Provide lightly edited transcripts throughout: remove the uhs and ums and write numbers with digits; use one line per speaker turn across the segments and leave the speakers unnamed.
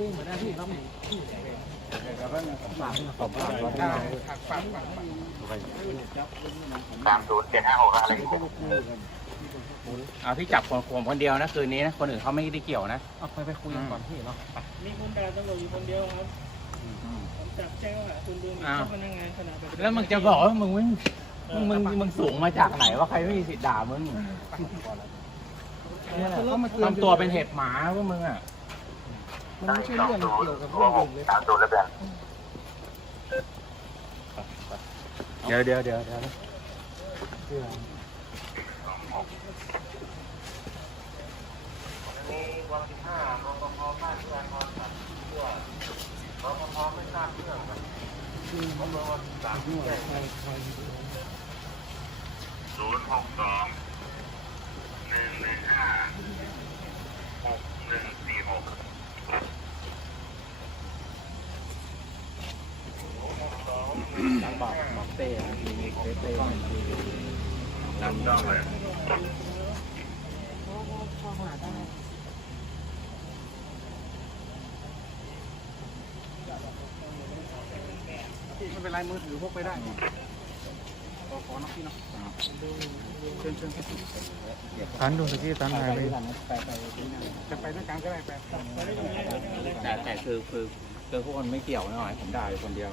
เหมือนที่เรา
30-756อะไรพี่จับผมคนเดียวนะคืนนี้นะคนอื่นเขาไม่ได้เกี่ยวนะ
เอาไปคุยกันก่อนพี่เนาะ
มีคนด่าตำรวจอยู่คนเดียวครับผมจับแจ้งว่าคุณดูหมิ่นเจ้าพนักงานขณะปฏิบัติ
แล้วมึงจะบอกว่ามึงสูงมาจากไหนว่าใครไม่มีสิทธิ์ด่ามึงทำตัวเป็นเห็บหมาพวกมึงอ่ะ
มันไม่ใช่เรื่องเกี่ยวกับเรื่องอื่นเลย
30แล้วกันเดี๋ยวมีวัน15รปภบ้านเพื่อนนอนตัดเพื่อรปภไม่ทราบเรื่องครับเขาบอกว่า3ด้วย062-115-6146บอกเต้มีเต้นั่นต้องเลยไม่เป็นไรมือถือพกไปได้ขอนักพี่เนาะเชิญ
ตันดูสักทีตันหายไป
จะไปด้วยกันก็ได้ไปแต่คือพวกคนไม่เกี่ยวหน่อยผมด่าอยู่คนเดียว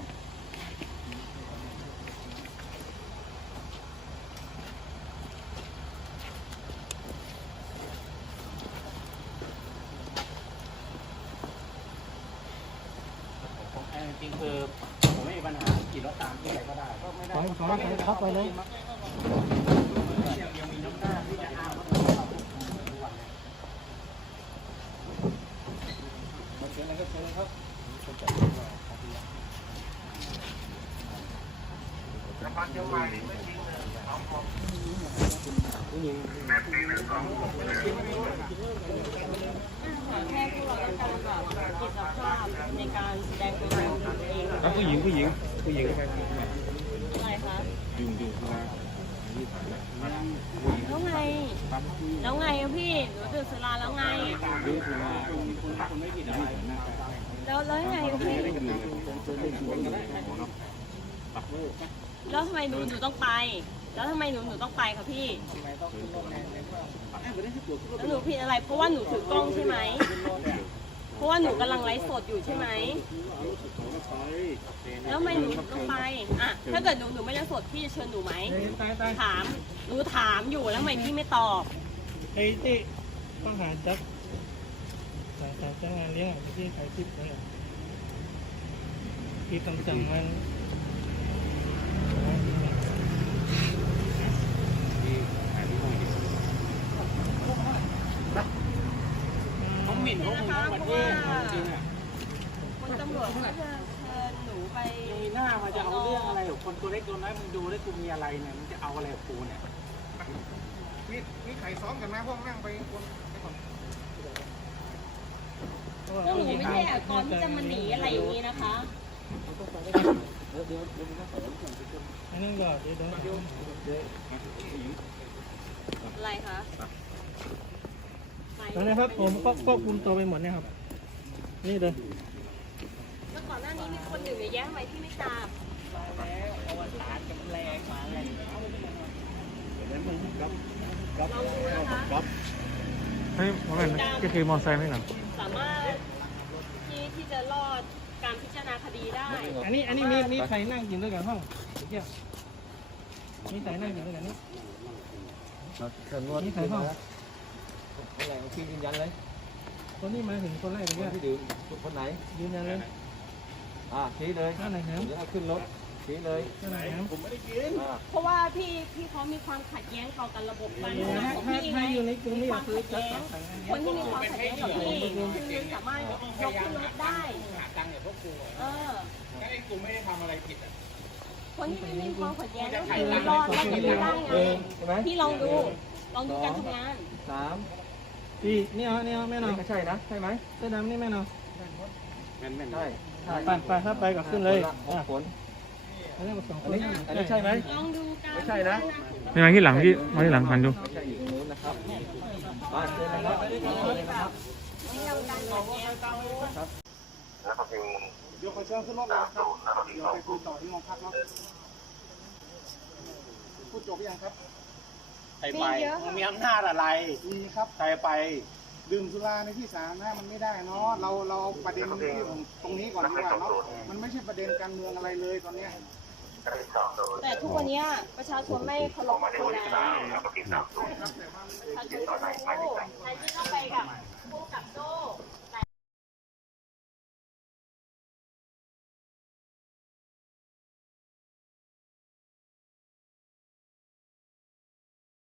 จริงคือผมไม่มีปัญหาขี่รถตามที่ไหนก็ได้ก็ไม่ได้
ขอเข้าไปเลย
ยังมีน้ำหน้าที่จะอ้างว่ามาเชิญอะไรก็เชิญครับนครเชียงใหม่ไม่จริงเลยแบบนี้เลยครับ
แค่พวกเราต้องการแบบจิตภาพในการแสดงตัวตนของตัวเอง
ผู้หญิง
อะไรคะแล้วไงพี่หนูดื่มสุราแล้วไงแล้วยังไงพี่แล้วทำไมหนูต้องไปแล้วทำไมหนูต้องไปคะพี่แล้วหนูผิดอะไรเพราะว่าหนูถือกล้องใช่ไหมเพราะว่าหนูกำลังไลฟ์สดอยู่ใช่ไหมแล้วทำไมหนูต้องไปอ่ะถ้าเกิดหนูไม่ไลฟ์สดพี่จะเชิญหนูไหมหนูถามอยู่แล้วทำไมพี่ไม่ตอบ
ไอ้ที่ต้องหาจับจ้างงานเลี้ยงที่ขายทิพย์เลยที่ต้องจำมัน
เขาหมิ่นเขาวันที่
คุณตำรวจเขาจะเชิญหนูไป
มีหน้ามาจะเอาเรื่องอะไรคนตัวเล็กตัวน้อยมึงดูได้กูมีอะไรเนี่ยมึงจะเอาอะไรกับกูเนี่ยมีใครซ้อมกันไหมพวกนั่งไปคน
พวกหนูไม่ใช่ก่อนที่จะมาหนีอะไรอย่างนี้นะคะ
อันนั้นก็เดี๋ยว
อะไรคะ
ตอนนี้ครับผมก็ควบคุมตัวไปหมดเนี่ยครับนี่เลย
แล้วก่อนหน้านี้มีคนอยู่เยอะแยะทำไมพี่ไม่ทราบแล้วอวสานกับแรงมาอะไรลองดูนะคะ
เฮ้ยก็คือมอเตอร์ไซค์ไม่หรอ
สามารถที่จะรอดการพิจารณาคดีได้
อันนี้มีใครนั่งกินด้วยกันห้องเกี่ยวมีใครนั่งกินด้วยกันนี่
นี่ใครห้องอะไรพี่ยืนยันเลย
คนนี้มาถึงคนแรกเลย
พี่ดื่มคนไหน
ยืนยันเลย
ชี้เลย
นั่นไหนครับ
เดี๋ยวขึ้นรถชี้เลย
นั่นไหนครับผมไม่ได้กิน
เพราะว่าพี่เขามีความขัดแย้งต่อกันระบบการทำงานของพี่ไงมีความขัดแย้งคนที่มีความขัดแย้งกับพี่คือสามารถยกขึ้นรถได้
ไอ้กูไม่ได้ทำอะไรผิดอ่ะ
คนที่ไม่มีความขัดแย้งก็คือรอดได้กันได้ไงพี่ลองดูการทำงาน
พี่นี่เอาแม่นอน
ไม่ใช่นะใช่ไหม
เสื้อดำนี่แม่นอน
ใช่
ไปถ้าไปก็ขึ้นเลย
ฝน
อัน
นี้ใช่ไหม
ลองดูกัน
ไม่ใช่นะ
ไม่มาที่หลังหันดู
ไม่ใช่อยู่ตรงนู้นนะครับเชิญนะครับ
นี่เราการขัดแย้ง
เดี๋ยวขอเชิญขึ้นรถเลยนะครับเดี๋ยวไปคุยต่อที่โรงพักเนาะพูดจบยังครับ
ใครไปมึงมีอำนาจอะไร
มีครับ
ใครไป
ดื่มสุราในที่สาธารณะมันไม่ได้เนาะเราเอาประเด็นที่ตรงนี้ก่อนดีกว่าเนาะมันไม่ใช่ประเด็นการเมืองอะไรเลยตอนเนี้ย
แต่ทุกวันนี้ประชาชนไม่เคารพคุณแล้วประชาชนสู้ใครที่ต้องไปกับผู้กับโจ้